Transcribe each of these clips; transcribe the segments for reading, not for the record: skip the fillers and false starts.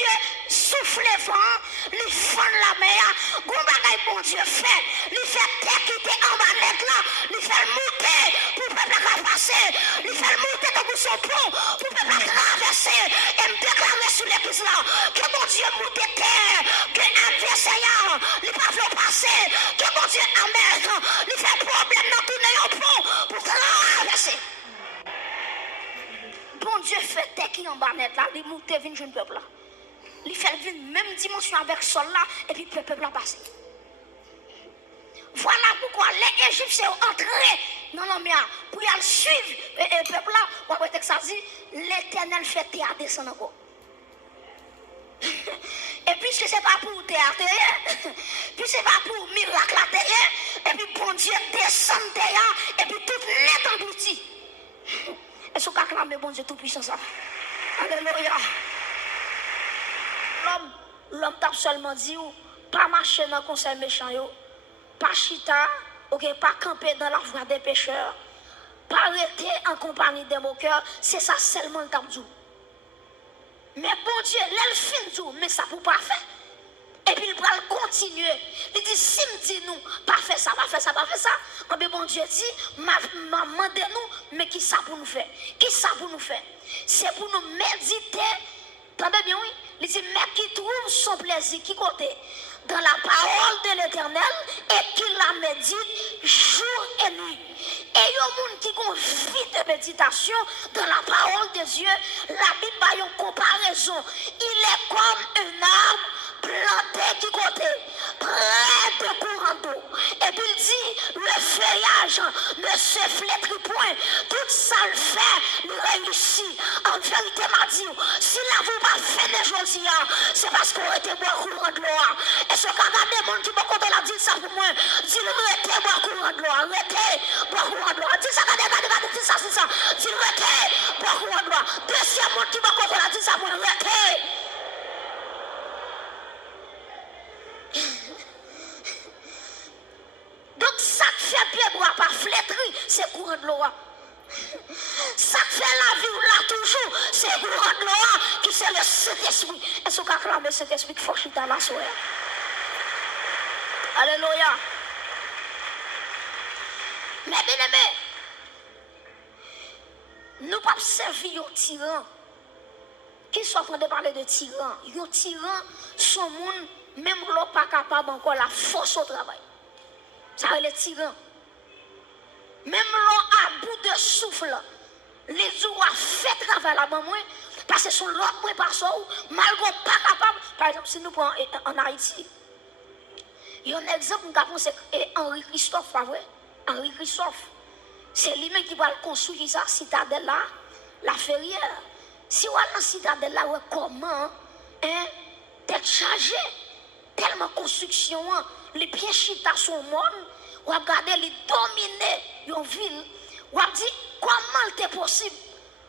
Dieu souffle vent, il fend la mer, bon bagay bon Dieu fait, il fait terre qui était en bas net là, il fait monter pour le peuple à passer, il fait monter dans son pont pour le peuple à traverser et me déclarer sur l'église là que bon Dieu monte terre, que l'adversaire il pas veut passer, que bon Dieu amène, il fait problème dans tout le pont pour traverser. Bon Dieu fait terre qui en bas net là, il monte vient jeune peuple là. Il fait une même dimension avec sol là et puis le peuple a passé. Voilà pourquoi les Égyptiens ont entré dans la mer pour y aller suivre le peuple là. On va dire que ça dit l'Éternel fait terre descendre encore. Et puisque ce n'est pas pour terre, puis ce n'est pas pour miracle la terre, et puis bon Dieu descend terre et puis tout net englouti. Est-ce qu'on acclame bon Dieu tout puissant ça? Alléluia. L'homme t'a seulement dit pas marcher dans le conseil méchant, pas chita, pas camper dans la voie des pécheurs, pas arrêter en compagnie des moqueurs, c'est ça seulement le t'a dit. Mais bon Dieu, l'elle fin dit, mais ça pour pas faire. Et puis il va continuer. Il dit, si me dit nous, pas faire ça, pas faire ça, pas faire ça. Mais bon Dieu dit, demandez-nous, mais qui ça pour nous faire? Qui ça pour nous faire? C'est pour nous méditer. Attendez bien, oui. Il dit, mais qui trouve son plaisir, qui côté? Dans la parole de l'Éternel et qui la médite jour et nuit. Et il y a un monde qui a une vie de méditation dans la parole de Dieu. La Bible a une comparaison. Il est comme un arbre planté qui côté, près de courant d'eau. Et puis il dit, le feuillage ne se flétrit point. Tout ça le fait, le réussit. En vérité, m'a dit, si la vous pas fait des choses, c'est parce qu'on était boire courant de l'eau. Et ce qu'a regardé le monde qui m'a compté la dit ça pour moi, dis-le, arrêtez boire courant de l'eau, arrêtez boire courant de l'eau. Dis ça, regardez, dis ça, c'est ça. Dis-le, arrêtez boire courant de l'eau. Deuxième monde qui m'a compté la dit ça pour moi, arrêtez. Donc ça fait pied bois pas flétri, c'est courant de l'eau. Ça fait la vie là toujours, c'est courant de l'eau qui c'est le Saint-Esprit. Est-ce qu'on acclame le Saint-Esprit qui faut chiter la soirée? Alléluia. Mais bien aimé, nous pas servir un tyran. Qui soit en train de parler de tyran? Un tyran, son monde, même l'autre pas capable encore la force au travail. Ça va les tyrans. Même l'autre à bout de souffle, les jours a fait travail là-bas, parce que son l'autre point par ça, malgré pas capable. Par exemple, si nous prenons en Haïti, il y a un exemple, nous avons c'est Henri Christophe, pas vrai? Henri Christophe. C'est lui-même qui va construire ça, citadelle là, la ferrière. Si on a la citadelle là, comment, d'être chargé, tellement construction, les pieds chita sont monde, ou regarder les dominer une ville, ou dit comment c'est possible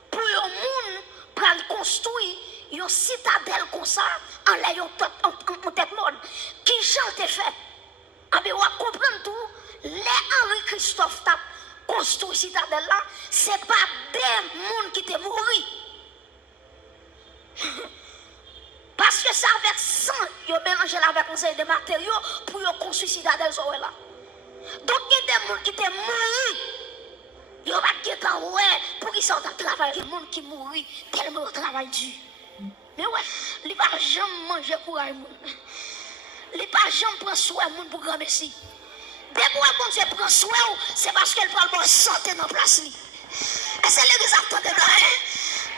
pour un monde prendre construire une citadelle comme ça en l'ayant en tête monde. Qui j'en t'ai fait? Ah ben on comprend tout. Les Henri Christophe t'a construit citadelle là, c'est pas des monde qui t'est mouru. Parce que ça avec sang, ils ont mélangé avec conseil de matériaux pour construire citadelle là. Donc il y a des gens qui étaient morts. Ils ont pas été en ouais pour qu'ils sortent à travailler. Les gens qui mourent tellement au travail dur. Mais ouais, ils ne vont jamais manger pour les gens. Ils ne vont jamais prendre soin de gens pour grand messie. Dès que bon Dieu prend soin, c'est parce qu'elle prend bonne santé dans la place. Et c'est l'église à de là.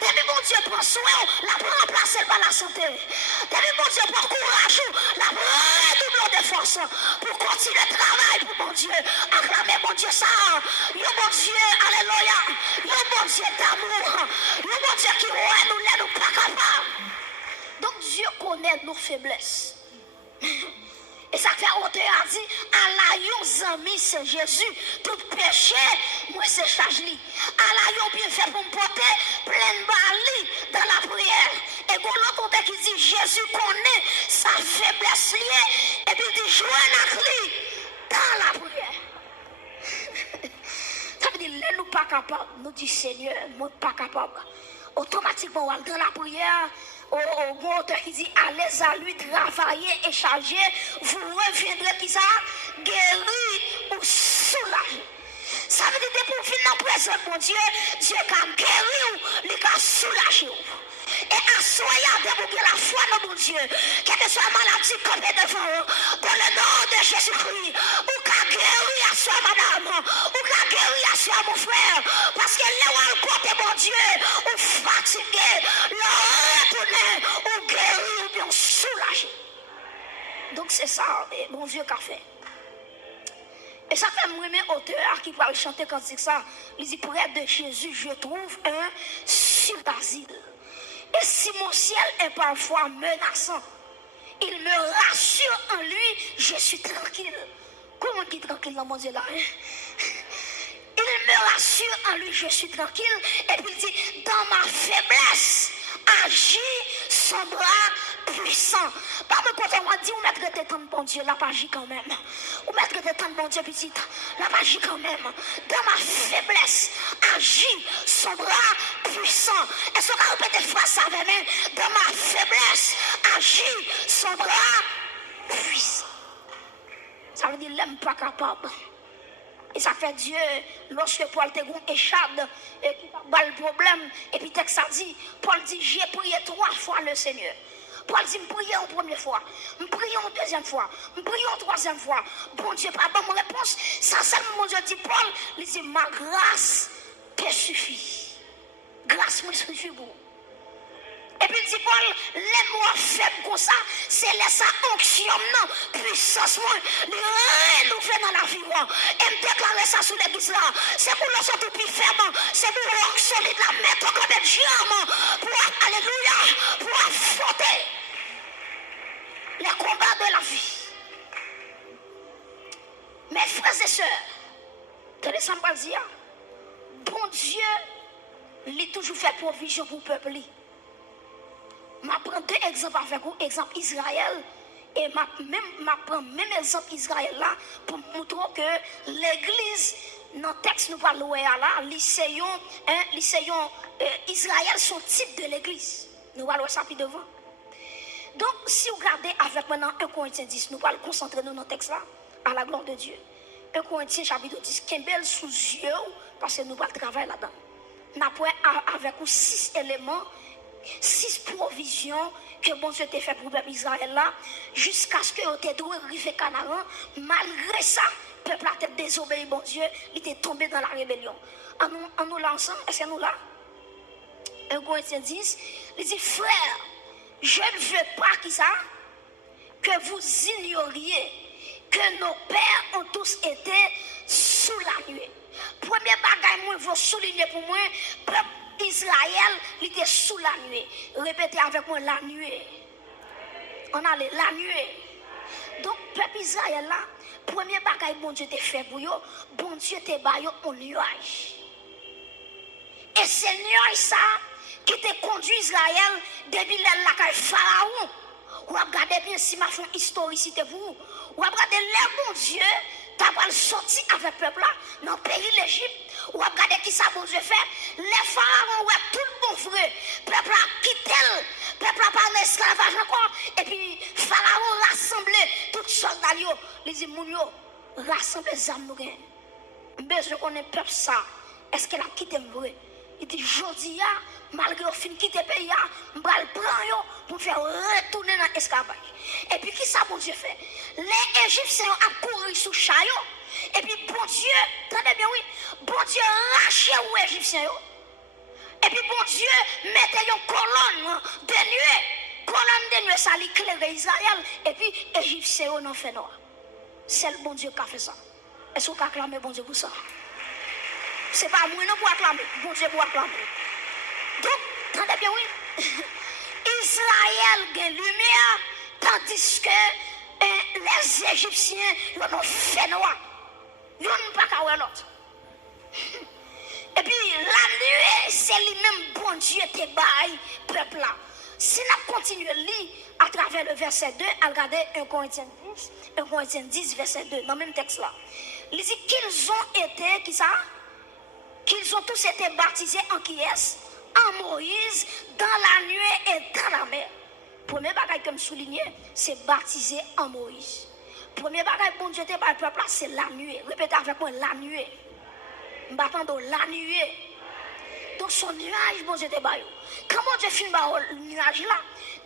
Depuis mon Dieu prend soin, la prend remplacer par la santé. Depuis mon Dieu prend courage, la prend redouble de force pour continuer le travail pour mon Dieu. Acclamer mon Dieu ça. Yo mon Dieu, alléluia. Yo mon Dieu d'amour. Yo mon Dieu qui ouais nous n'est pas capable. Donc Dieu connaît nos faiblesses. Et ça fait auteur a dit, Allah yon amis c'est Jésus, tout péché, moi c'est charge li. Allah yon bien fait pour me porter plein de bali dans la prière. Et quand l'autre qui dit Jésus connaît sa faiblesse liée, et puis il dit joindre à lui dans la prière. Ça veut dire, nous pas capables, nous dit Seigneur, moi pas capable. Automatiquement, on va dans la prière, au bon auteur qui dit allez à lui travailler et charger, vous reviendrez qui ça guéri ou soulagé. Ça veut dire que pour finir dans présent, mon Dieu, Dieu a guéri ou il a soulagé. Et assoyez de la foi dans mon Dieu, quelle que soit la maladie comme devant, dans le nom de Jésus-Christ, ou qu'a guéri à soi madame, ou qu'a guéri à soi mon frère, parce que là où on côté mon Dieu, ou fatigué, là retourné, ou guéri ou bien soulagé. Donc c'est ça, mon Dieu qu'a fait. Et ça fait moi mes auteurs qui parlent chanter quand c'est ça, il dit près de Jésus je trouve un sur-asile. Et si mon ciel est parfois menaçant, il me rassure en lui, je suis tranquille. Comment qui est tranquille dans mon Dieu là? Il me rassure en lui, je suis tranquille. Et puis il dit, dans ma faiblesse, agit son bras puissant. Pas me quand on va dire, ou mettre tes temps de bon Dieu, la agit quand même. Ou mettre tes temps de bon Dieu, petite, la agit quand même. Dans ma faiblesse, agit son bras puissant. Est-ce qu'on va répéter fois ça avec moi? Dans ma faiblesse, agit son bras puissant. Ça veut dire, l'aime pas capable. Et ça fait Dieu, lorsque Paul te gon échade, et qui pas le problème, et puis texte ça dit, Paul dit, j'ai prié 3 fois le Seigneur. Paul dit, je prie en première fois, je prie en deuxième fois, je prie en troisième fois. Bon Dieu, pas bonne réponse. Ça, c'est mon Dieu dit, Paul, il dit, ma grâce te suffit. Grâce me suffit pour. Et puis il dit, Paul, les mots faibles comme ça, c'est laisser onction, non, puissance, moi, nous fait dans la vie, et me déclarer ça sous l'église là. C'est pour le sortir plus ferme, c'est pour le solide la mettre comme des diamants, pour, alléluia, pour affronter les combats de la vie. Mes frères et sœurs, tenez ça me dire, bon Dieu, il a toujours fait provision pour le peuple. Je prends 2 exemples avec vous, exemple Israël, et je prends même exemple Israël là, pour montrer que l'église, dans le texte nous parlons là, lycéon, Israël, son type de l'église. Nous parlons ça plus devant. Donc, si vous regardez avec maintenant 1 Corinthiens 10, nous allons concentrer nous dans le texte là, à la gloire de Dieu. 1 Corinthiens chapitre 10, Kembel sous yeux, parce que nous allons travailler là-dedans. Nous avons avec vous 6 éléments. 6 provisions que bon Dieu t'a fait pour le peuple Israël là, jusqu'à ce que vous êtes arrivé Canaan. Malgré ça, le peuple a été désobéi, bon Dieu, il était tombé dans la rébellion. En nous là ensemble, est-ce que nous là? 1 Corinthiens 10, il dit, frère, je ne veux pas que vous ignoriez que nos pères ont tous été sous la nuée. Premier bagage, moi, je veux souligner pour moi, peuple Israël, il était sous la nuée. Répétez avec moi, la nuée. On allait, la nuée. Donc, peuple Israël là, premier bagage, bon Dieu t'a fait pour eux, bon Dieu t'a baillé un nuage. Et c'est nuage ça qui t'a conduit Israël depuis la Pharaon. Ou regardez bien si ma fond historicité pour vous. Ou regardez le bon Dieu, t'as sorti avec le peuple là, dans le pays de l'Égypte. Ou regardez qui ça bon Dieu fait. Les pharaons, ouais, tout le bon frère. Le peuple a quitté, le peuple a pas en esclavage encore. Et puis, pharaon rassemblé toutes choses d'ailleurs. Il dit, moun yo, rassemble les âmes nous gagnent. Besoin qu'on ait peuple ça. Est-ce qu'elle a quitté le vrai? Il dit, jodi ya, malgré au fin quitter le pays, je vais le prendre pour faire retourner dans l'esclavage. Et puis, qui ça bon Dieu fait? Les Égyptiens ont couru sous chaillot. Et puis, bon Dieu, attendez bien, oui, bon Dieu rachait aux Égyptiens. Et puis, bon Dieu mettait une colonne de nuée. Colonne de nuée, ça l'éclairait Israël. Et puis, Égyptiens n'ont fait noir. C'est le bon Dieu qui a fait ça. Est-ce qu'on peut acclamer bon Dieu pour ça? Ce n'est pas moi non pour acclamer, bon Dieu pour acclamer. Donc, attendez bien, oui, Israël a lumière, tandis que les Égyptiens l'ont fait noir. Ils n'ont pas qu'à voir l'autre. Et puis, la nuée, c'est lui-même, bon Dieu, te baille, peuple là. Si nous continuons à lire à travers le verset 2, à regarder 1 Corinthiens 10, verset 2, dans le même texte là. Il dit qu'ils ont été, qui ça? Qu'ils ont tous été baptisés en qui est? en Moïse, dans la nuée et dans la mer. Premier bagage que je souligne, c'est baptiser en Moïse. Premier bagage bon Dieu te par le peuple, c'est la nuée. Répétez avec moi, la nuée. M'attendons la nuée. Donc son nuage, bon Dieu te baille. Comment Dieu finit par le nuage là?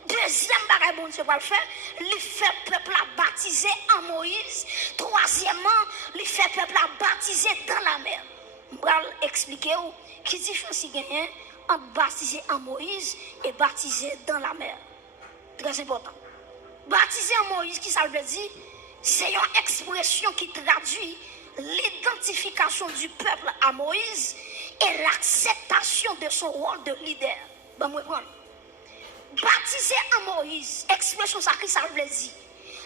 Deuxième bagage, bon Dieu va le faire. Il fait peuple à baptiser en Moïse. Troisièmement, il fait peuple à baptiser dans la mer. Je vais expliquer qui différence il y a entre baptiser en Moïse et baptiser dans la mer. Très important. Baptiser en Moïse, qui ça veut dire? C'est une expression qui traduit l'identification du peuple à Moïse et l'acceptation de son rôle de leader. Ben, moi, baptiser en Moïse, expression ça qui ça veut dire?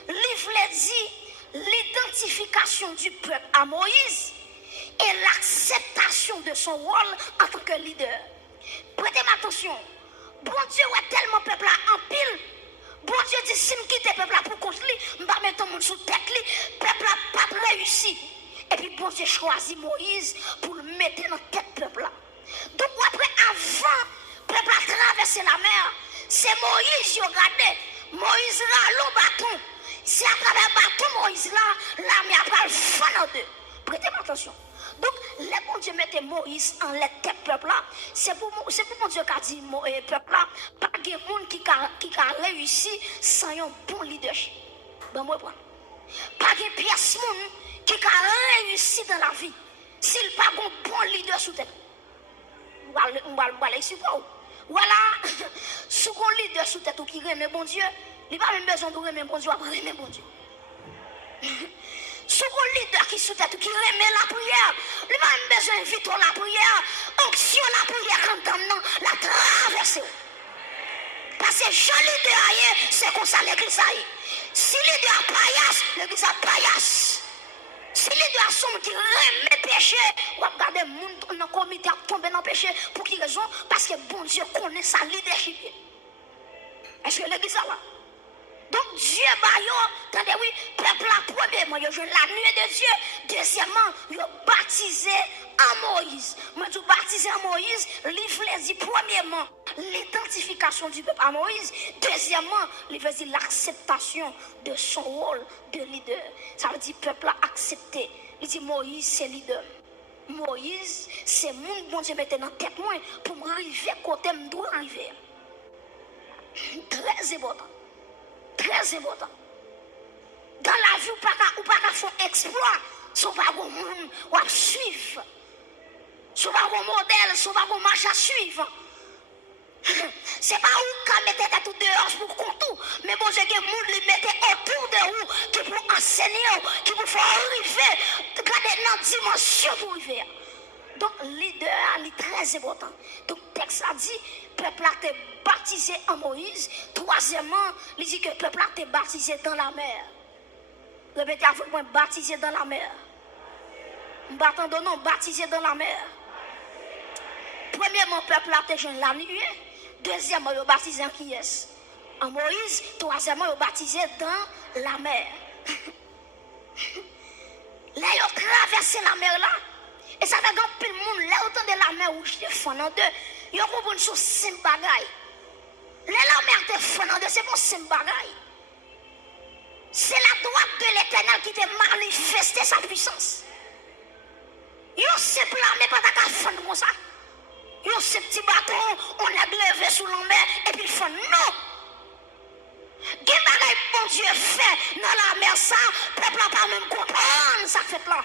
Livre dit l'identification du peuple à Moïse et l'acceptation de son rôle en tant que leader. Prêtez-moi attention. Bon Dieu est tellement peuple en pile. Bon Dieu dit si je quitte le peuple pour construire, je vais mettre mon sous tête, le peuple n'a pas réussi. Et puis bon Dieu choisit Moïse pour le mettre dans tête peuple là. Donc après, avant le peuple a traversé la mer, c'est Moïse qui a regardé. Moïse là, le bâton. C'est à travers le bâton Moïse là, la mer va le faire en deux. Prêtez-moi attention. Donc, les bon Dieu mettait Moïse en la tête peuple là. C'est pour mon Dieu qui a dit peuple là, pas de monde qui a réussi sans un bon leadership. Ben moi prends. Pas de pièce monde qui a réussi dans la vie s'il pas un bon leader sous tête. On va ici pour voilà, sous un leader sous tête qui remet bon Dieu, il n'a pas même besoin de remettre bon Dieu, après remettre bon Dieu. Sous un leader qui sous tête qui remet la prière, il n'a pas même besoin d'inviter la prière, onction la prière quand on la traverser. Parce que je leader, c'est comme ça l'église aille. Si leader paillasse, l'église a paillasse. Si leader sont qui remet péché, ou regarder le monde dans le comité à tomber dans le péché, pour quelle raison? Parce que bon Dieu connaît sa leadership. Est-ce que l'église a là? Donc Dieu, attendez oui, peuple la premièrement, il a joué la nuée de Dieu. Deuxièmement, il a baptisé en Moïse. Moi, je baptisé en Moïse, l'Ivre dit premièrement l'identification du peuple à Moïse. Deuxièmement, l'Ivre dit l'acceptation de son rôle de leader. Ça veut dire peuple a accepté. Il dit Moïse, c'est leader. Moïse, c'est mon bon Dieu mettait dans la tête moi pour m'arriver côté je dois arriver. Très important. Très important. Dans la vie, ou pas qu'à faire exploit, son wagon monde, ou à suivre. Son wagon modèle, son wagon marche à suivre. C'est pas où qu'à mettre tout dehors pour contour, mais bon, c'est que le monde les mettait autour de vous, qui pour enseigner, qui pour faire arriver, garder dans dimension pour arriver. Donc, leader est très important. Donc, le texte a dit, peuple a été baptisé en Moïse. Troisièmement, il dit que le peuple a été baptisé dans la mer. Répétez avec moi, baptisé dans la mer. Battant de nom, baptisé dans la mer. Premièrement, le peuple a été jeune la nuée. Deuxièmement, il a baptisé en qui est en Moïse. Troisièmement, il a baptisé dans la mer. Là, il a traversé la mer là. Et ça fait que le monde, là, autant de la mer où je te fends en deux, il y a une chose simple bagaille. Là, la mer te fond en deux, c'est bon simple bagaille. C'est la droite de l'Éternel qui te manifesté sa puissance. Il y a simple armée, pas ta fond comme ça. Il y a ce petit bâton, on a levé sous la mer, et puis il faut non. Quel bagaille bon Dieu fait dans la mer ça, le peuple n'a pas même comprendre ça fait là.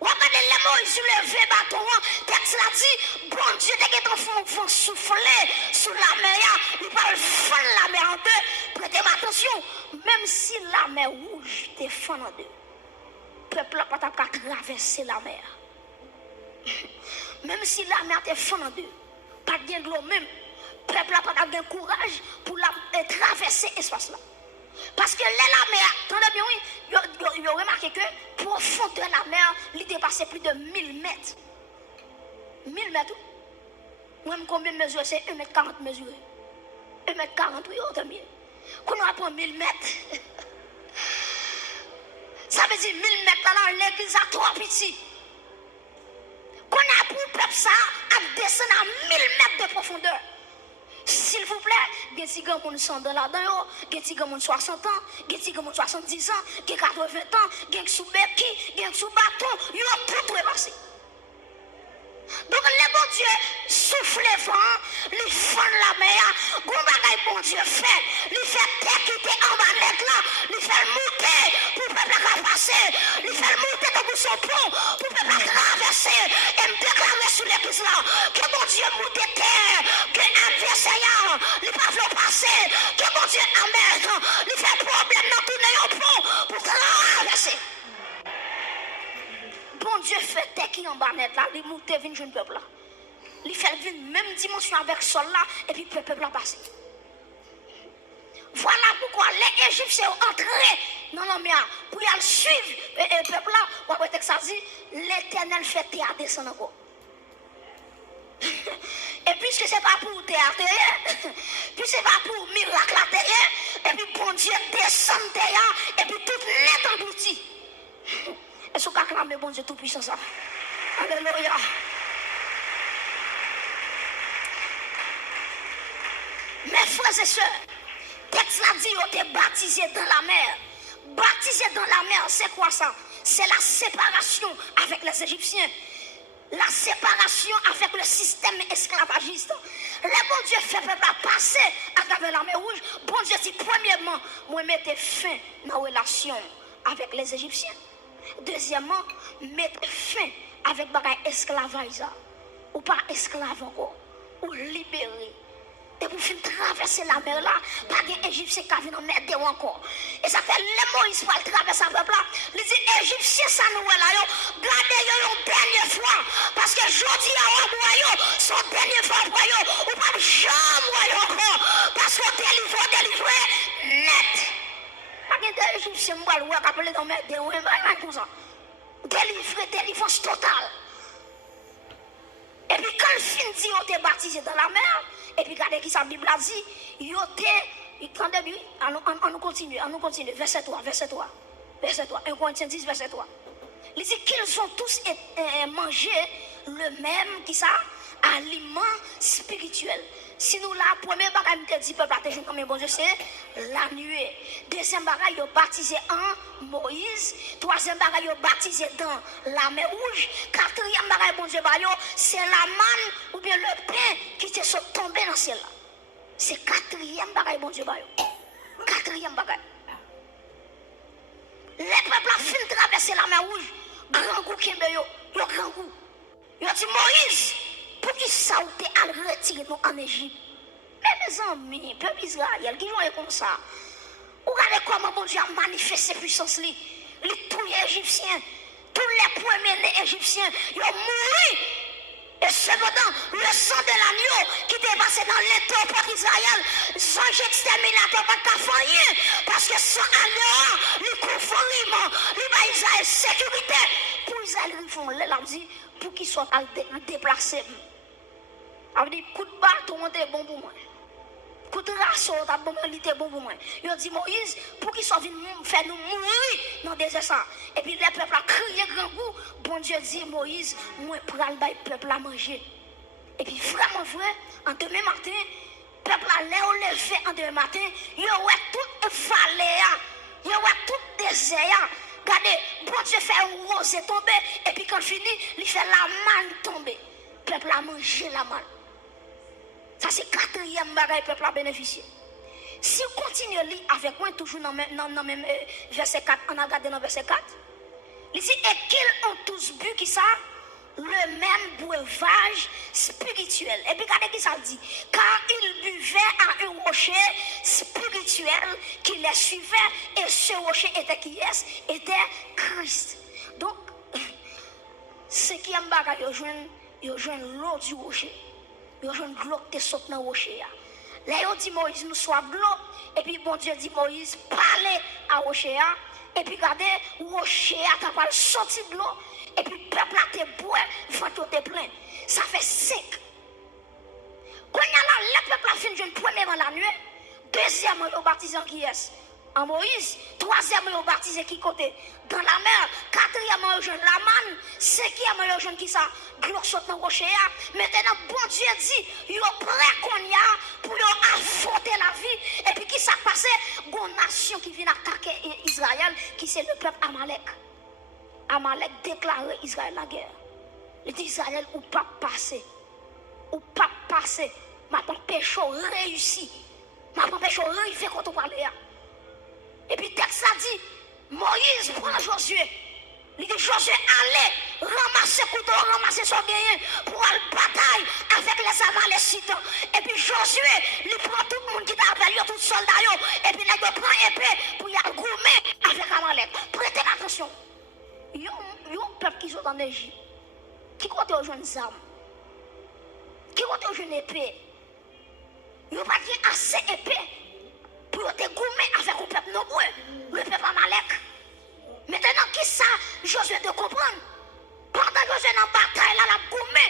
Regardez les Moïse levé bâton, texte l'a dit, bon Dieu, dès que ton fond souffler sous la mer, il va fendre la mer en deux. Prêtez attention, même si la mer rouge te fend en deux, le peuple n'a pas traverser la mer. Même si la mer te fend en deux, pas de l'eau même, le peuple n'a pas de courage pour traverser l'espace là. Parce que la mer, attendez bien, oui, il a remarqué que la profondeur de la mer, il dépassait plus de 1000 mètres. 1000 mètres? Moi, combien de mesures? C'est 1,40 m mesuré. 1,40 m, oui, autant mieux. Quand on apprend 1000 mètres, ça veut dire 1000 mètres, alors l'église a trop petit. qu'on a pour peuple ça à descendre à 1000 mètres de profondeur. S'il vous plaît, il y a des gens 100 $ là-dedans, il y a des gens 60 ans, il y a des gens 70 ans, il y a 80 ans, il y a des sous béquille, il y a sous bâton, il y a tout repassé. Donc le bon Dieu souffle le vent, il fond la mer, bon bagaille bon Dieu fait, il fait terre qui était en bas net là, il fait monter pour le peuple à passer, il fait monter dans son pont pour le peuple à traverser et me déclarer sur l'église là que bon Dieu monte terre, que adversaire, il pas veut passer, que bon Dieu amène, il fait problème dans tout le pont pour traverser. Bon Dieu fait terre qui en bas net là, il monte vient jeune peuple là. Il fait venir même dimension avec sol là et puis le peuple a passé. Voilà pourquoi les Égyptiens ont entré dans la mer pour y aller suivre le peuple là. Pour que ça dit, l'Éternel fait terre descendre encore. Et puisque c'est pas pour terre, puis c'est pas pour miracle à terre, et puis bon Dieu descend terre et puis tout net englouti. Est-ce qu'on acclame bon Dieu tout puissant ça? Alléluia. Mes frères et sœurs, texte l'a dit, on était baptisés dans la mer. Baptisés dans la mer, c'est quoi ça? C'est la séparation avec les Égyptiens. La séparation avec le système esclavagiste. Le bon Dieu fait peuple passer à travers la mer rouge. Bon Dieu dit, premièrement, moi mettez fin dans la relation avec les Égyptiens. Deuxièmement, mettez fin avec les esclavage. Ou pas esclave encore. Ou libérer. Et pour finir traverser la mer là, pas d'Égyptien qui vient m'aider encore. Et ça fait les Moïse pour traverser le peuple là. Il dit Égyptien ça nous là, gardez une dernière fois. Parce que jeudi à moi, son dernière fois pour vous, ou pas jamais encore. Parce que délivré, net. Pas d'Égyptien qui va appeler dans m'aider, ou comme ça. Délivrance totale. Et puis quand le fin dit, on était baptisé dans la mer. Et puis, regardez qui sa Bible a dit, on continue, verset 3, 1 Corinthiens 10, verset 3. Il dit qu'ils ont tous mangé le même, qui ça, aliment spirituel. Si nous là, premier bagage nous dit peuple attention comme bon Dieu c'est la nuée. Deuxième bagage yo baptisé en Moïse. Troisième bagage yo baptisé dans la mer rouge. Quatrième bagage bon Dieu c'est la manne ou bien le pain qui te tombé dans ciel là. C'est quatrième bagage bon Dieu quatrième bagage. Les peuples a fini de traverser la mer rouge. Grand coup qui est yo grand coup. Yo dit Moïse pour qui ça ou te à retirer nous en Égypte. Mais mes amis, peuple Israël, qui jouent comme ça. Regardez comment bon Dieu a manifesté puissance li. Tous les Égyptiens, tous les premiers Égyptiens, ils ont mouru. Et cependant, le sang de l'agneau qui était passé dans l'étau pour Israël, sans exterminateur pas qu'à rien. Parce que sans agneau, le confortement, il Israël sécurité. Pour Israël, ils font l'élabdi pour qu'ils soient déplacés. On dit, coup de bâton, c'est bon pour moi. Coup de rassort, c'est bon pour moi. Il a dit, Moïse, pour qu'il soit venu faire nous mourir dans le désert. Et puis, le peuple a crié grand goût. Bon Dieu dit, Moïse, moi, pour aller le peuple à manger. Et puis, vraiment vrai, en demain matin, le peuple a l'air levé en demain matin. Il y a tout vallée, il y a tout désert. Regardez, bon Dieu fait un rosé tomber. Et puis, quand il finit, il fait la manne tomber. Le peuple a mangé la manne. Ça, c'est quatrième bagage que le peuple a bénéficié. Si on continue à lire avec moi, toujours dans le même verset 4, on a regardé dans verset 4. Il dit, et qu'ils ont tous bu, qui ça? Le même breuvage spirituel. Et puis, regardez qui ça dit. Car ils buvaient à un rocher spirituel qui les suivait, et ce rocher était qui est? Était Christ. Donc, ce qui est un bagage, ils rejoignent l'eau du rocher. Ils rejoignent l'eau qui saute dans le rocher. Là, ils dit Moïse, nous soif de l'eau. Et puis, bon Dieu dit Moïse, parlez à rocher. Et puis, regardez, rocher a capable de sortir de l'eau. Et puis, le peuple a été boire, il te plein. Ça fait sec. Quand il y a là, le peuple a fini de premièrement la nuit. Deuxièmement, le baptisé qui est en Moïse. Troisième, ils ont baptisé qui côté? Dans la mer. Quatrièmement, ils ont la manne. Cinquièmement, ils ont qui ça? L'eau saute dans le rocher. Maintenant, bon Dieu dit, ils ont prêt qu'on y a pour affronter la vie. Et puis, qui s'est passé? Une nation qui vient attaquer Israël, qui c'est le peuple Amalek. Amalek déclare Israël la guerre. Il dit Israël, ou pas passer. Ou pas passer. Ma péché réussi. Ma péché réussi quand on parle. Et puis, texte a dit, Moïse prend Josué. Il dit Josué, allez, ramasser couteau, ramasser son gagné pour aller bataille avec les Amalécites. Et puis Josué, il prend tout le monde qui t'a appelé, tout soldat, et puis il prend épée pour y aller goumer avec Amalek. Prêtez attention. Il y a un peuple qui sont en Égypte, qui compte aux jeunes armes, qui compte aux jeunes épées. Il n'y a pas assez épais pour te goumer avec un peuple nombreux, le peuple Amalek. Maintenant, qui ça, Josué de comprendre? Pendant que Josué est en bataille, là, la goumé,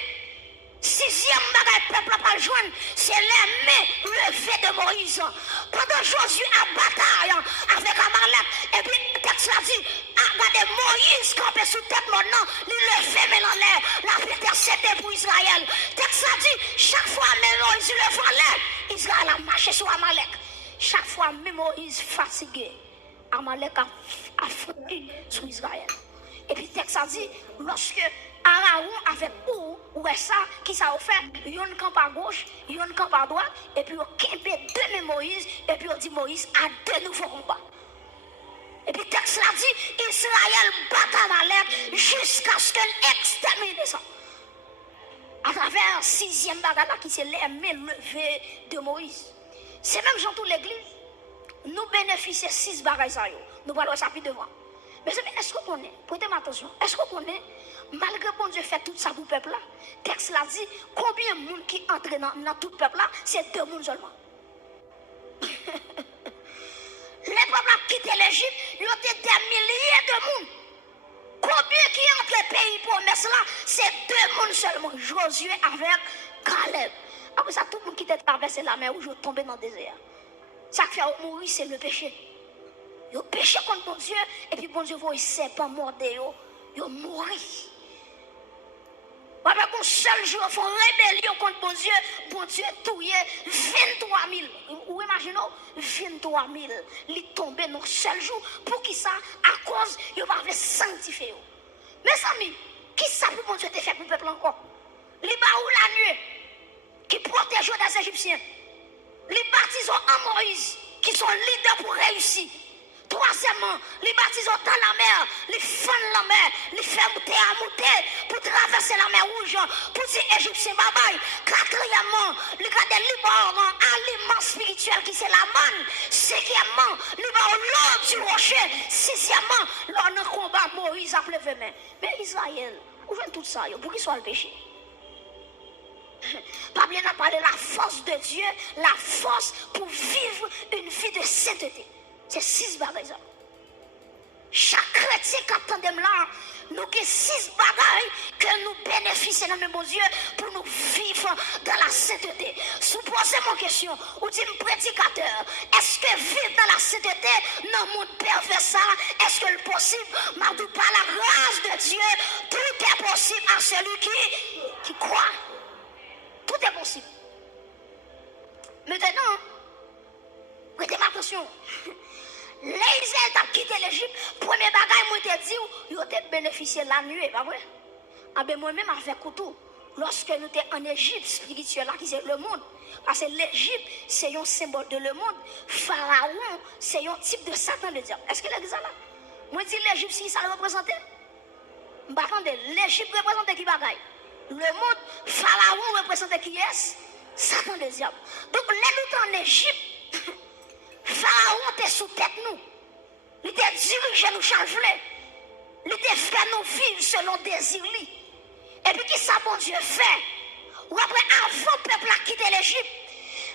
sixième bagaille, peuple n'a pas joindre, c'est les mains levées de Moïse. Pendant que Josué a bataille avec Amalek, et puis le texte a dit, regardez Moïse campé sous tête maintenant, il levait mais en l'air, la intercédé pour Israël. Le texte a dit, chaque fois Moïse levait en l'air, Israël a marché sur Amalek. Chaque fois Moïse fatigué, Amalek a foutu sur Israël. Et puis le texte a dit, lorsque Aaron avec ça, qui ça a fait, il y a une camp à gauche, il y a une camp à droite, et puis il a deux Moïse, et puis on dit Moïse a deux nouveaux combats. Et puis le texte a dit, Israël bat Amalek jusqu'à ce qu'elle extermine ça. À travers un sixième bagarre qui c'est les mains levées de Moïse. C'est même dans toute l'église. Nous bénéficions 6 bagages. Nous allons ça plus devant. Mais est-ce qu'on connaît? Prêtez attention. Est-ce qu'on connaît? Malgré que bon Dieu fait tout ça pour le peuple là, le texte l'a dit, combien de monde qui entre dans tout le peuple là, c'est 2 personnes seulement. Les peuples ont quitté l'Égypte, ils ont été des milliers de monde. Combien qui entre le pays promesse là, c'est 2 personnes seulement. Josué avec Caleb. Après ça, tout le monde qui était traversé la mer, où je tombé dans le désert. Ça qui fait mourir, c'est le péché. Ils ont péché contre bon Dieu, et puis bon Dieu voit, il ne sait pas mordre, ils ont mouru. Avec un seul jour, ils font rébellion contre bon Dieu touillé 23 000. Vous imaginez, 23 000, ils tombent dans un seul jour. Pour qui ça? À cause, ils vont sanctifier. Mes amis, qui ça pour bon Dieu te fait pour le peuple encore? Les baous la nuit, qui protègent des Égyptiens. Les baptisons en Moïse, qui sont leaders pour réussir. Troisièmement, les baptisons dans la mer, les font la mer, les font monter à monter pour traverser la mer rouge, pour dire Égyptiens babaye. Quatrièmement, les gars de Liban, aliment spirituel qui c'est la manne. Cinquièmement, Liban, l'eau du rocher. Sixièmement, l'on a combat Moïse a levé main. Mais Israël, où vient tout ça, pour qu'il soit le péché? Pas bien à parler de la force de Dieu, la force pour vivre une vie de sainteté. C'est 6 bagages. Chaque chrétien qui attend là, nous avons 6 bagages que nous bénéficions dans le bon Dieu pour nous vivre dans la sainteté. Supposez mon question, ou dit prédicateur, est-ce que vivre dans la sainteté dans le monde pervers ça, est-ce que c'est possible? Mais par la grâce de Dieu, tout est possible à celui qui croit. Tout est possible. Maintenant, prêtez attention. Les Israéliens ont quitté l'Égypte. Premier bagage, moi, je te dis, ils ont bénéficié la nuit, pas vrai? Ah ben moi-même, avec tout, lorsque nous étions en Égypte, spirituel, là, qui c'est le monde. Parce que l'Égypte, c'est un symbole de le monde. Pharaon, c'est un type de Satan, le diable. Est-ce que l'église là? Moi, je dis l'Égypte, si ça représente. Attendez, l'Égypte représente qui bagaille? Le monde, Pharaon représente qui est? Satan, le diable. Donc, là, nous en Égypte. Pharaon était sous tête nous. Il était dirigé nous changer. Il était fait nous vivre selon désir. Et puis qui ça bon Dieu fait? Ou après avant le peuple a quitté l'Égypte,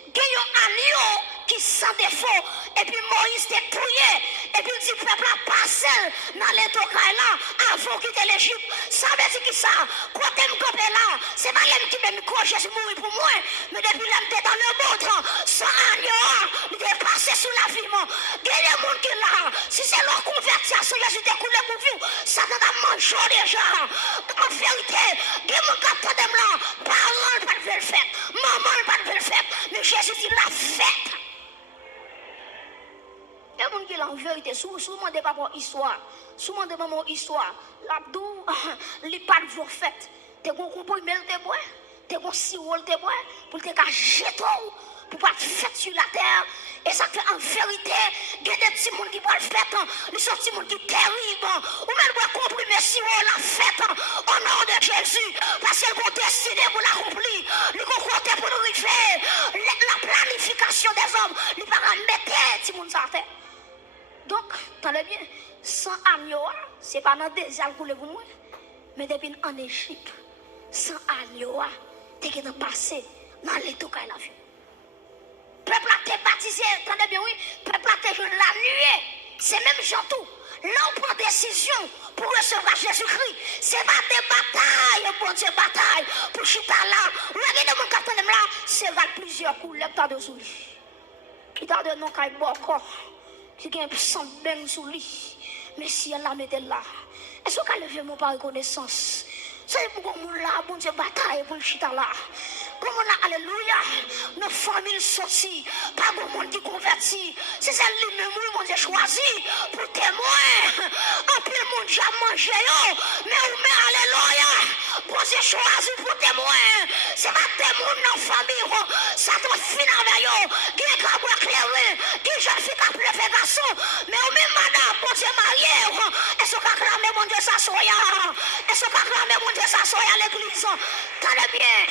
il y a un agneau qui sans défaut. Et puis Moïse était prié. Et puis il dit, peuple a passé dans les tocailles là, avant de quitter l'Égypte. Ça veut dire que ça, quand tu me campé là, c'est pas l'homme qui m'a quand Jésus mourir pour moi. Mais depuis l'homme était dans le monde, sans agneau, il est passé sous la vie. Il y a des gens qui là, si c'est leur conversion, Jésus est coulé pour vous. Ça t'a mangé déjà. En vérité, il y a des gens qui attendent là, parole pas de le faire, maman pas de le faire. Mais Jésus dit la fête. Il y a des gens qui là en vérité, souvent des papas histoire, souvent des mamans histoire, l'abdou, il n'est pas de vos fêtes. Tu as compris, mais tu es bon, tu as sirop, tu es bon, pour te jeter, pour pas te faire sur la terre. Et ça fait en vérité, il y a des petits gens qui vont le faire, ils sont petits gens qui sont terribles. Ou même pour comprimer si on la fête au nom de Jésus, parce qu'ils vont décider pour l'accomplir, ils vont compter pour nous faire la planification des hommes, ils vont mettre les petits gens sur terre. Donc, attendez bien, sans agneau, ce n'est pas dans le désert pour moi, mais depuis en Égypte, sans agneau, tu es passé dans les tours qu'elle a vu. Peuple a été baptisé, attendez bien, oui, peuple a été jeune la nuit, c'est même gens tout. Là, on prend décision pour recevoir Jésus-Christ. C'est pas des batailles, bon Dieu, bataille pour chita là. Regardez mon capitaine là, c'est va plusieurs coups, le temps de sous lui. Qui t'a donné non caille encore. Qui a un sang bien sous lui. Mais si elle la mettait là, est-ce qu'elle levé mon par reconnaissance? C'est pour qu'on là, bon Dieu, bataille pour le chita là. Comme on a, alléluia, nos familles sorties, pas de monde qui convertit. C'est celle lui-même, oui, mon Dieu, choisi pour témoin. En plus, le monde déjà mangé, mais alléluia, bon Dieu, choisi pour témoin. C'est pas témoin dans la famille, ça te finit avec eux. Qui est capable d'éclairer, qui jeune fille qui a fait garçon, mais au même madame, bon Dieu, marié, est-ce qu'on a clamé, mon Dieu, s'assoya? Est-ce qu'on a clamé, mon Dieu, s'assoya à l'église? Tenez bien.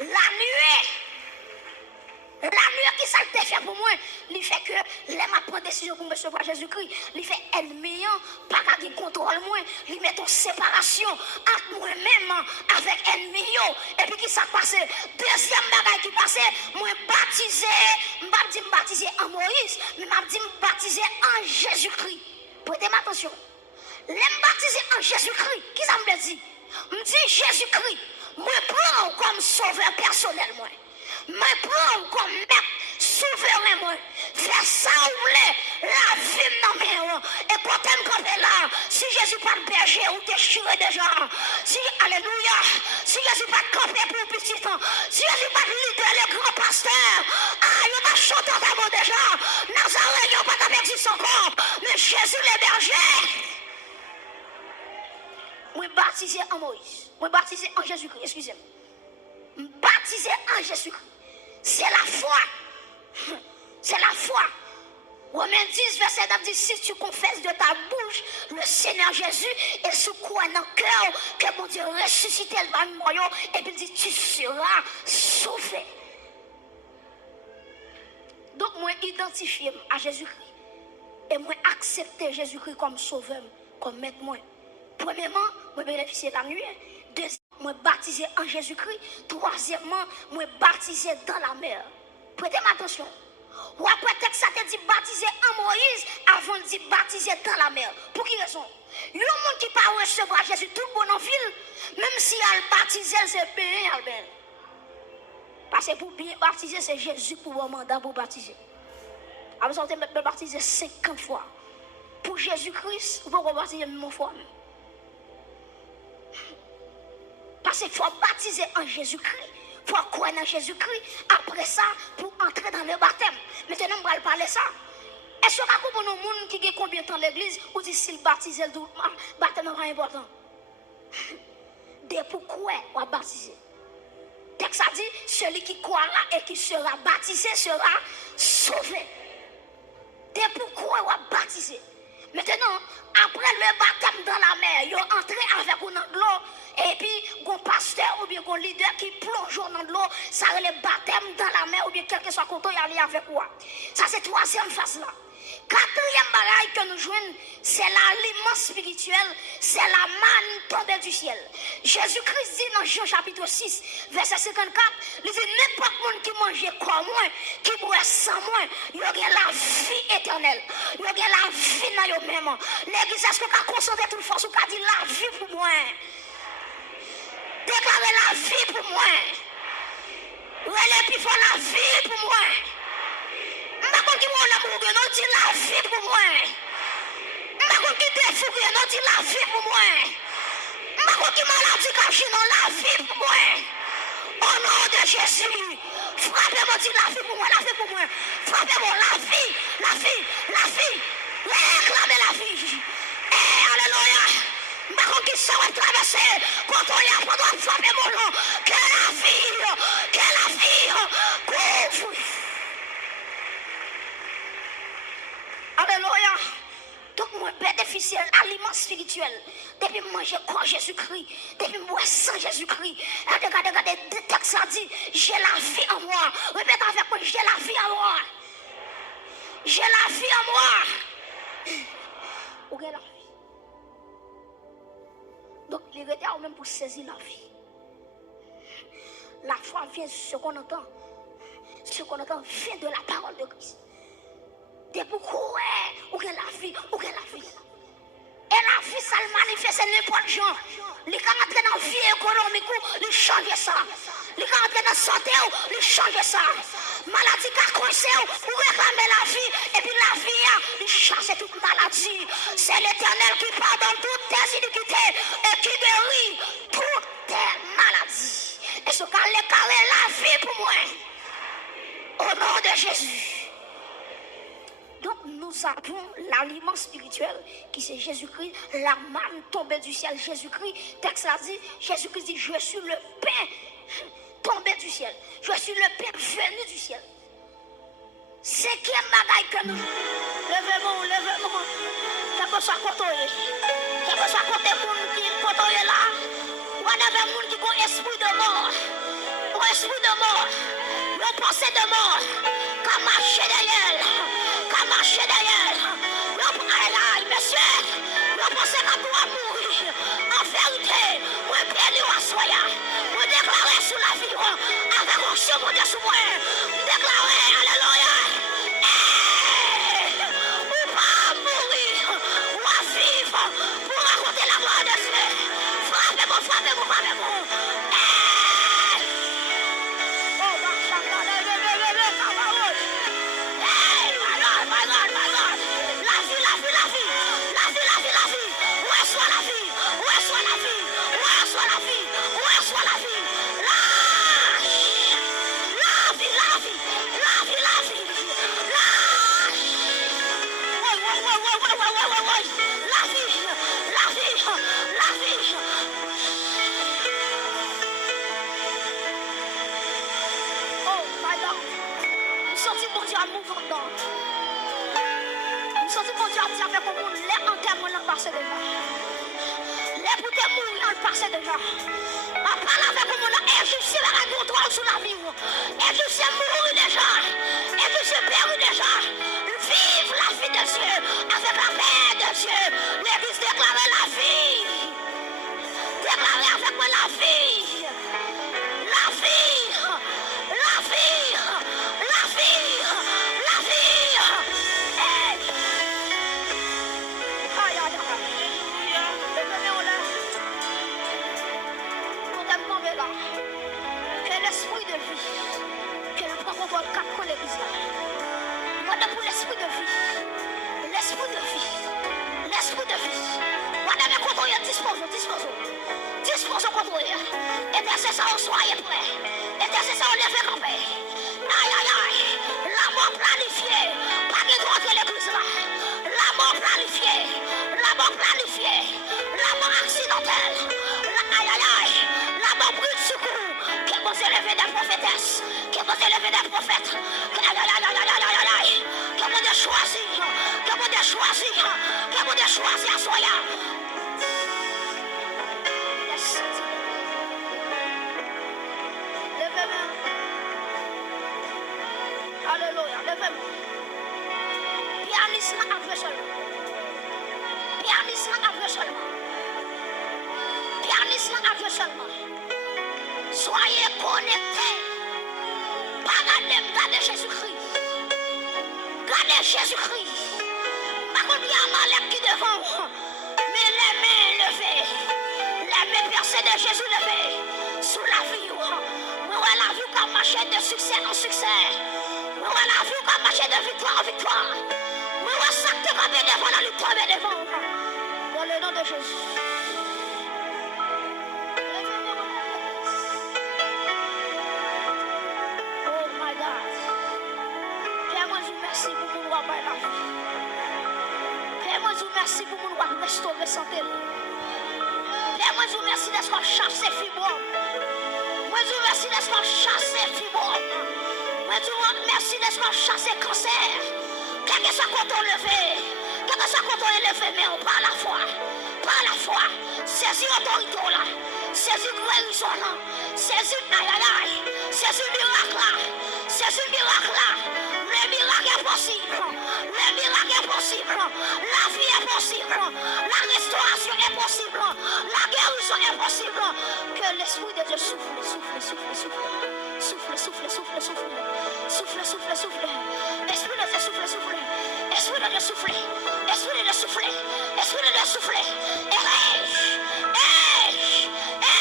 La nuit qui ça te fait pour moi, il fait que les ma prendre décision pour me recevoir Jésus-Christ, il fait ennemi, pas qu'à qui contrôle moi, il met en séparation entre moi-même avec ennemi. Et puis qui ça passe? Deuxième bagage qui passe, moi baptisé en Moïse, mais m'a dit baptisé en Jésus-Christ. Prêtez attention. Les baptisé en Jésus-Christ, qui ça me dit? Me dit Jésus-Christ. Moi, prends comme sauveur personnel, moi. Moi, prends comme maître souverain, moi. Fais ça ou la vie dans mes mains. Et quand tu me là, si Jésus pas de berger ou déchiré déjà, si, alléluia, si Jésus pas de camper pour petit temps, si Jésus pas de leader, les grands pasteurs, il va chanter dans mot déjà. Nazareth, il n'y a pas d'existence encore, mais Jésus l'héberger. Moi, baptisé en Moïse. Moi, baptisé en Jésus-Christ. Excusez-moi. Baptisé en Jésus-Christ. C'est la foi. C'est la foi. Romains 10, verset 9 dit, si tu confesses de ta bouche le Seigneur Jésus et sous quoi dans le cœur que mon Dieu ressuscite le moyen, et puis il dit, tu seras sauvé. Donc, moi, identifier à Jésus-Christ et moi, accepter Jésus-Christ comme sauveur, comme maître moi. Premièrement, moi bénéficier de la nuit. Deuxièmement, moi baptisé en Jésus-Christ. Troisièmement, moi baptisé dans la mer. Prêtez-moi attention. Ou après texte ça te dit baptisé en Moïse avant de dire baptisé dans la mer. Pour qui raison? Il y a un monde qui peut recevoir Jésus tout le monde en ville, même si elle baptisé, c'est bien Albert. Parce que pour bien baptiser, c'est Jésus pour un mandat pour baptiser. Après ça, on peut baptiser 50 fois. Pour Jésus-Christ, vous pouvez baptiser une fois. Parce qu'il faut baptiser en Jésus-Christ. Il faut croire en Jésus-Christ. Après ça, pour entrer dans le baptême. Maintenant, on va parler ça. Est-ce que vous avez un monde qui a combien de temps l'église ou dit s'il baptise le baptême est pas important? Dès pourquoi on va baptiser? Texte a dit, celui qui croira et qui sera baptisé sera sauvé. Dès pourquoi on va baptiser? Maintenant, après le baptême dans la mer, ils ont entré avec vous dans l'eau. Et puis, un pasteur ou bien un leader qui plonge dans l'eau, ça est le baptême dans la mer ou bien quel que soit le côté, il y a avec quoi. Ça, c'est la troisième phase là. Quatrième bagaille que nous jouons, c'est l'aliment spirituel, c'est la manne tombée du ciel. Jésus-Christ dit dans Jean chapitre 6, verset 54, il dit n'importe monde qui mange comme moi, qui boit sans moi, il y a la vie éternelle. Il y a la vie dans eux-mêmes. L'église, est-ce qu'on a concentré toute force ou qu'a dit la vie pour moi? Déclarer la vie pour moi. Relais puis faut la vie pour moi. Je qui mon amour, non dit la vie pour moi. Je qui te fou, non dit la vie pour moi. Je qui maladie caché, non la vie pour moi. Au nom de Jésus, frappez-moi, dit la vie pour moi, la vie pour moi. Frappez-moi, la vie, la vie, la vie. Réclamez la vie. Alléluia. Je qui saurait traverser, quand on y a pendant frapper mon nom. Que la vie couvre. Alléluia. Donc, moi, bénéficier aliment spirituel. Depuis moi, j'ai crois Jésus-Christ. Depuis moi, sans Jésus-Christ. Regardez, le texte a dit, j'ai la vie en moi. Répète avec moi, j'ai la vie en moi. J'ai la vie en moi. Où est la vie? Donc, les retards même pour saisir la vie. La foi vient, ce qu'on entend vient de la parole de Christ. De beaucoup, où est la vie, où est la vie. Et la vie, ça le manifeste n'importe gens. Les gens rentrent dans la vie économique, ils changent ça. Les gens rentrent dans la santé, ils changent ça. Maladie qui a coincé, vous réclamez la vie. Et puis la vie, ils chassent toute maladie. C'est l'Éternel qui pardonne toutes tes iniquités et qui guérit toutes tes maladies. Et ce qu'elle est la vie pour moi. Au nom de Jésus. Donc nous avons l'aliment spirituel qui c'est Jésus-Christ, la manne tombée du ciel. Jésus-Christ, texte a dit, Jésus-Christ dit, je suis le pain tombé du ciel. Je suis le pain venu du ciel. Cinquième bagaille que nous... Levez-moi, levez-moi. Quel que soit côté, quel que soit côté monde qui est côté là, ou un monde qui a un esprit de mort, un esprit de mort, une pensée de mort, qui marche derrière. Qui marche derrière. Monsieur, je pense qu'on doit mourir. En vérité, moi, béni ou assoya. Moi, déclarer sous la vie, avec un chemin de sous moi. Déclarer, alléluia. Ou pas mourir, ou à vivre, pour raconter la gloire de Dieu. Frappez-moi, frappez-moi, frappez-moi. Disposons contre eux. Intercesseur, soyez prêts. Intercesseur, levez campé. Aïe, aïe, aïe. La mort planifiée. Pas de droit de l'église là. La mort planifiée. La mort planifiée. La mort accidentelle. Aïe, aïe, aïe. La mort brûle de secours. Que vous élevez des prophétesses. Que vous élevez des prophètes. Aïe, aïe, aïe, aïe, aïe, aïe, aïe. Que vous avez choisi. Que vous avez choisi. Que vous avez choisi à soya. Alléluia, levez-moi. Pianiste là a joué seulement. Pianiste là a joué seulement. Pianiste là a joué seulement. Soyez connectés. Pas gardez Jésus-Christ. Gardez Jésus-Christ. Par contre, il y a un malheur qui devant. Mais les mains levées. Les mains percées de Jésus levées. Sous la vie. Moi, la vie comme marcher de succès en succès. Moi, la vie comme marcher de victoire en victoire. Moi, ça te va bien devant la lutte tomber devant. Dans le nom de Jésus. Oh my God. Père, moi, je vous remercie pour mon roi par la vie. Père, moi, je vous remercie pour mon roi restaurer santé. Père, moi, je vous remercie d'être chassé fibromes. Moi, je vous remercie d'être chassé fibromes. Moi, je vous remercie d'être chassé cancer. Quel que soit quand on levé, quel que soit quand on est levé, mais on par la foi. Par la foi. Saisis l'autorité là. Saisis guérison là. Saisis aïe. Saisis miracle là. Saisis miracle là. Le miracle est possible. Le miracle est possible. La vie est possible. La restauration est possible. La guérison est possible. Que l'Esprit de Dieu souffle. Esprit de Dieu souffle. Esprit de Dieu souffle. Esprit de Dieu souffle. Esprit de Dieu souffle.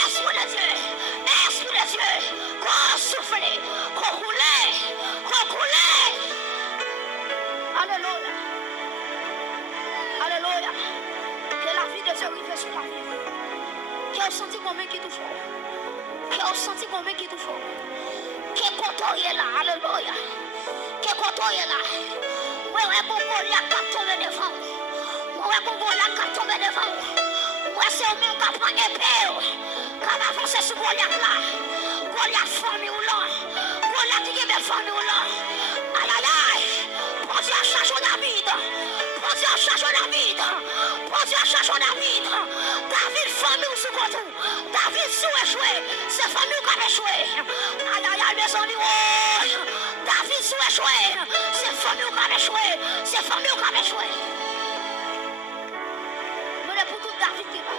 Esprit de Dieu. Esprit de Dieu. Qu'on souffle. Qu'on roule. Alléluia. Alléluia. Que la vie de Dieu arrive sur ta vie. Qui a senti combien qui touche. Qui a senti combien qui touche. Qui est content là. Alléluia. Qui est content là. Ouais, bon, il y a qu'à tomber devant. Ouais, bon, il y a qu'à tomber devant. Ouais, c'est au même qu'à prendre épée. Quand on avance sur Goliath là. Goliath famille ou là. Goliath qui est mes familles ou là. Aïe. Pour Dieu, cherche David. Pour Dieu, cherche David. Pour Dieu, cherche David. David, famille sous côté. David sous échoué. C'est famille qui a échoué. Aïe, mes amis. David sous échoué. C'est famille qui a échoué. C'est famille qui a échoué. Mais pour tout David qui va.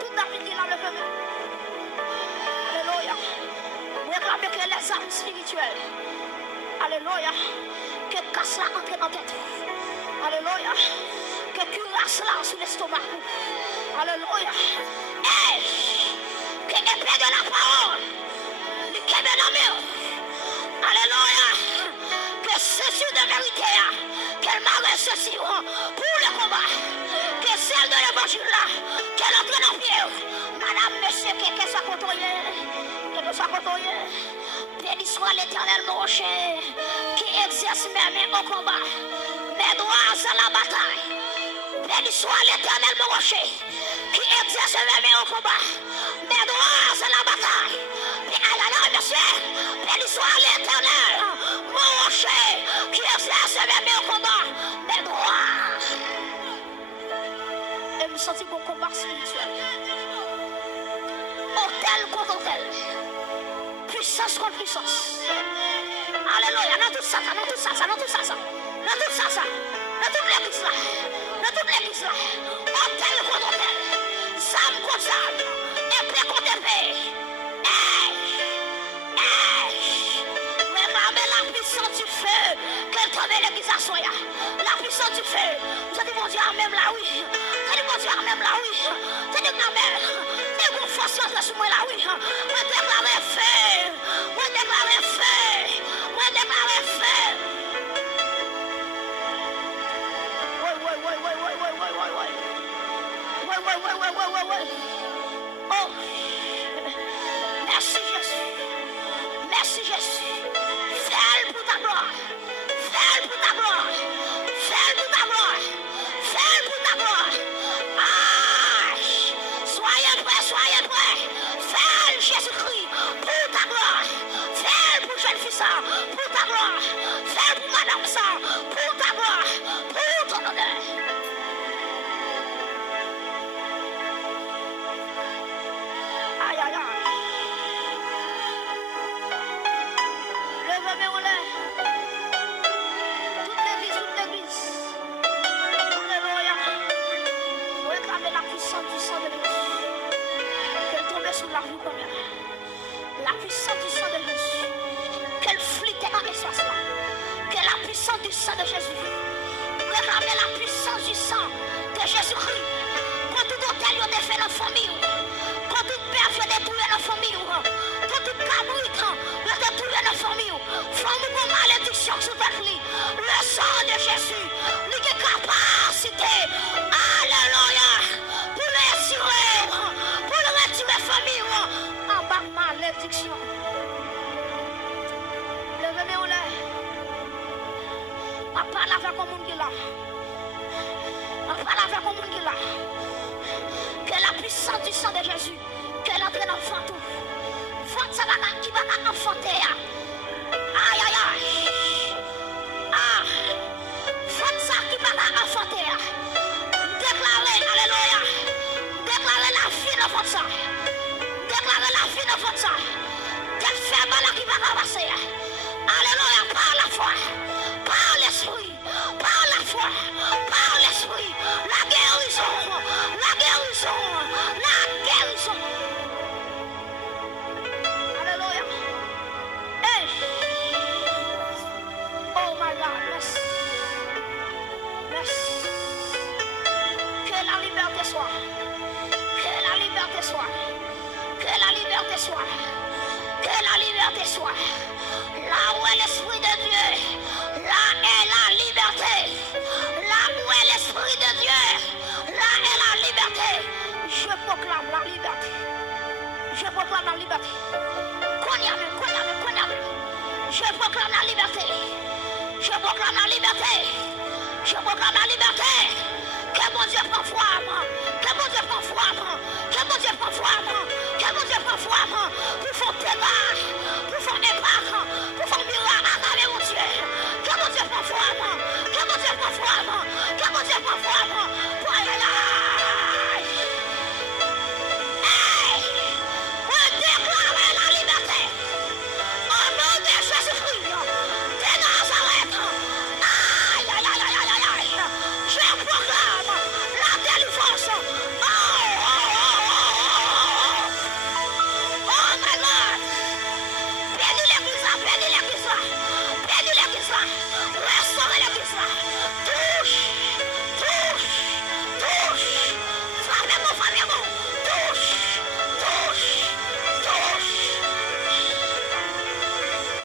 Tout David qui l'a le peuple. Alléluia. Réclamez que les armes spirituelles. Alléluia. Que casse là entre dans tête. Alléluia. Que cuirasse là sur l'estomac. Alléluia. Que épée de la parole. Le québec dans le alléluia. Que ceci de vérité. Qu'elle m'a ceci pour le combat. Que celle de l'évangile là. Qu'elle entre dans le pied. Madame, monsieur, que soit contrôlé. Que soit contrôlé. Béni soit l'Éternel mon rocher. Qui exerce mes mains au combat. Mes doigts à la bataille. Béni soit l'Éternel mon rocher. Qui exerce mes mains au combat. Mes doigts à la bataille. Aïe, monsieur. Béni soit l'Éternel mon rocher. Qui exerce mes mains au combat. Mes doigts. Et me sentir mon combat spirituel. Hôtel contre hôtel. Puissance contre puissance. Alléluia. Dans tout ça. Dans toute l'église là. Hôtel contre hôtel. Zame contre zame. Épée contre épée. Mais la puissance du feu. Qu'elle tombe l'église à soya. La puissance du feu. Vous avez mon Dieu même là, oui. Vous avez mon Dieu même là, oui. Vous avez mon Dieu. Et vous forcez sur moi là, oui. Moi déclarer feu. Moi déclarer feu. Ouais. Oh. Merci Jésus. Fais pour ta gloire. Soyez prêts. Fais Jésus-Christ pour ta gloire. Fais pour jeune fille. puissance du sang de Jésus. Réclamez la puissance du sang de Jésus-Christ. Quand tout hôtel est fait la famille, quand toute père est détruit la famille, quand toute cabrit est détruit la famille, famille pour malédiction sous ta vie. Le sang de Jésus, il est capacité, alléluia, pour le retirer la famille en bas de malédiction. Levez-moi au lait. On parle avec le monde qui est là. On parle avec le monde qui est là. Que la puissance du sang de Jésus, qu'elle entre dans le ventre. Ventre ça qui va enfanter. Aïe aïe aïe. Ah. Ventre ça qui va enfanter. Déclarez, alléluia. Déclarez la vie de votre sang. Déclarez la vie de votre sang. Quelle faible qui va passer. Alléluia, par la foi, par l'esprit, par la foi, par l'esprit, la guérison, la guérison, la guérison. Alléluia. Hey. Oh my God, merci. Merci. Que la liberté soit. Que la liberté soit. Que la liberté soit. Que la liberté soit. Là où est l'Esprit de Dieu, là est la liberté. Là où est l'Esprit de Dieu, là est la liberté. Je proclame la liberté. Je proclame la liberté. Je proclame la liberté. Je proclame la liberté. Je proclame la liberté. Que mon Dieu prend foi. Que mon Dieu prend foi. Que mon Dieu prend foi. Que mon Dieu prend foi. Pour faire débat. Pour faire débat.